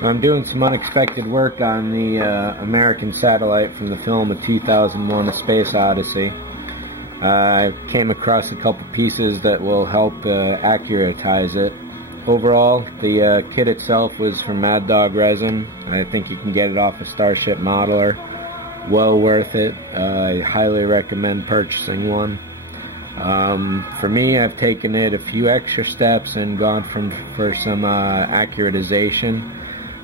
So I'm doing some unexpected work on the American satellite from the film of 2001, A Space Odyssey. I came across a couple pieces that will help accuratize it. Overall, the kit itself was from Mad Dog Resin. I think you can get it off a Starship Modeler. Well worth it. I highly recommend purchasing one. For me, I've taken it a few extra steps and gone for some accuratization.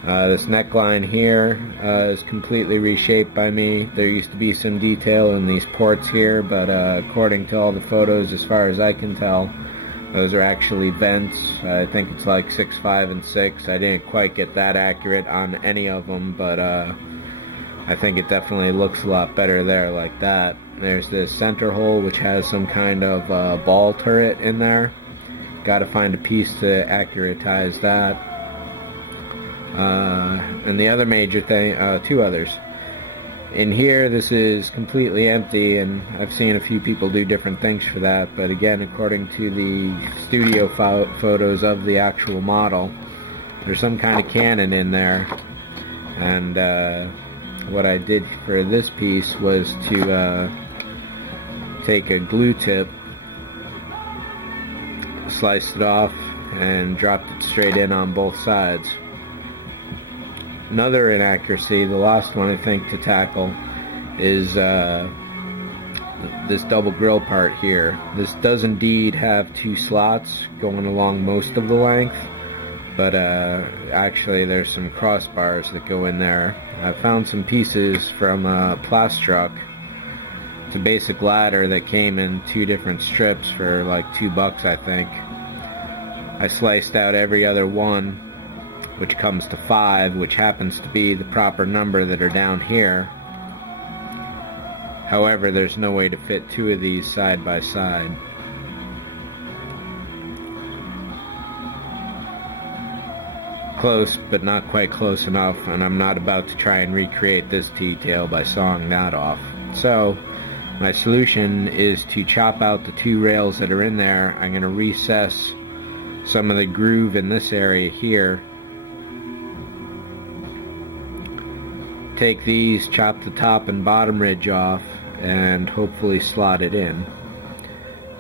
This neckline here is completely reshaped by me. There used to be some detail in these ports here, but according to all the photos, as far as I can tell, those are actually vents. I think it's like 6, 5, and 6. I didn't quite get that accurate on any of them, but I think it definitely looks a lot better there like that. There's this center hole which has some kind of ball turret in there. Got to find a piece to accuratize that. And the other major thing, two others. In here, this is completely empty, and I've seen a few people do different things for that, but again, according to the studio photos of the actual model, there's some kind of cannon in there. And what I did for this piece was to take a glue tip, sliced it off, and dropped it straight in on both sides. Another inaccuracy, the last one I think to tackle, is this double grill part here. This does indeed have 2 slots going along most of the length, but actually there's some crossbars that go in there. I found some pieces from Plastruck. It's a basic ladder that came in 2 different strips for like $2, I think. I sliced out every other one, which comes to 5, which happens to be the proper number that are down here. However, there's no way to fit 2 of these side by side. Close, but not quite close enough, and I'm not about to try and recreate this detail by sawing that off. So, my solution is to chop out the 2 rails that are in there. I'm going to recess some of the groove in this area here. Take these, chop the top and bottom ridge off, and hopefully slot it in.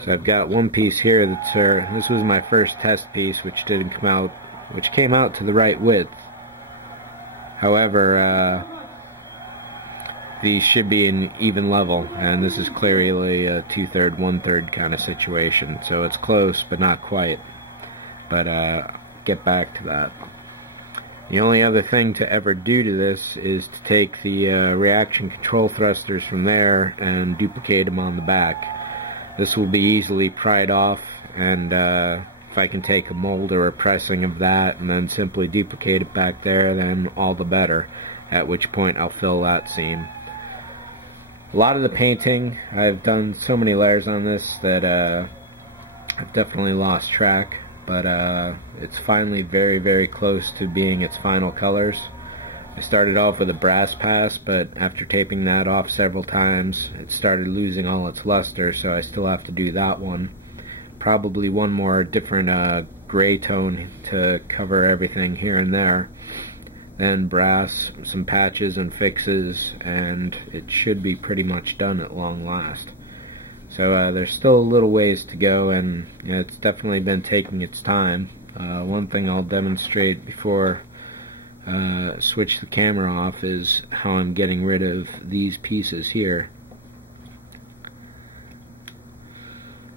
So I've got one piece here that's this was my first test piece, which came out to the right width. However, these should be an even level, and this is clearly a 2/3, 1/3 kind of situation. So it's close, but not quite. But get back to that. The only other thing to ever do to this is to take the reaction control thrusters from there and duplicate them on the back. This will be easily pried off, and if I can take a mold or a pressing of that and then simply duplicate it back there, then all the better, at which point I'll fill that seam. A lot of the painting, I've done so many layers on this that I've definitely lost track. But it's finally very, very close to being its final colors. I started off with a brass pass, but after taping that off several times, it started losing all its luster, so I still have to do that one. Probably one more different gray tone to cover everything here and there. Then brass, some patches and fixes, and it should be pretty much done at long last. So there's still a little ways to go, and it's definitely been taking its time. One thing I'll demonstrate before switch the camera off is how I'm getting rid of these pieces here.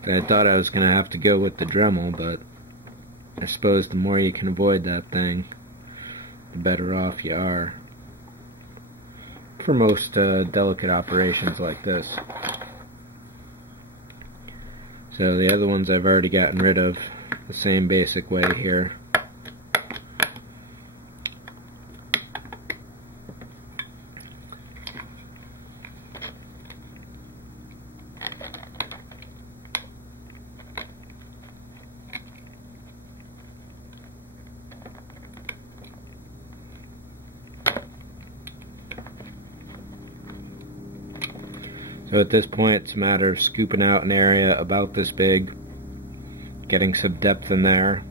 I thought I was going to have to go with the Dremel, but I suppose the more you can avoid that thing, the better off you are. For most delicate operations like this. So the other ones I've already gotten rid of the same basic way here. So at this point, it's a matter of scooping out an area about this big, getting some depth in there,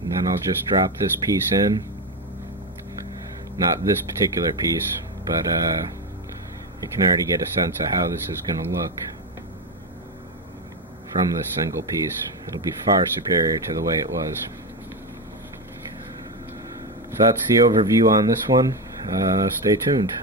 and then I'll just drop this piece in. Not this particular piece, but you can already get a sense of how this is going to look from this single piece. It'll be far superior to the way it was. So that's the overview on this one. Stay tuned.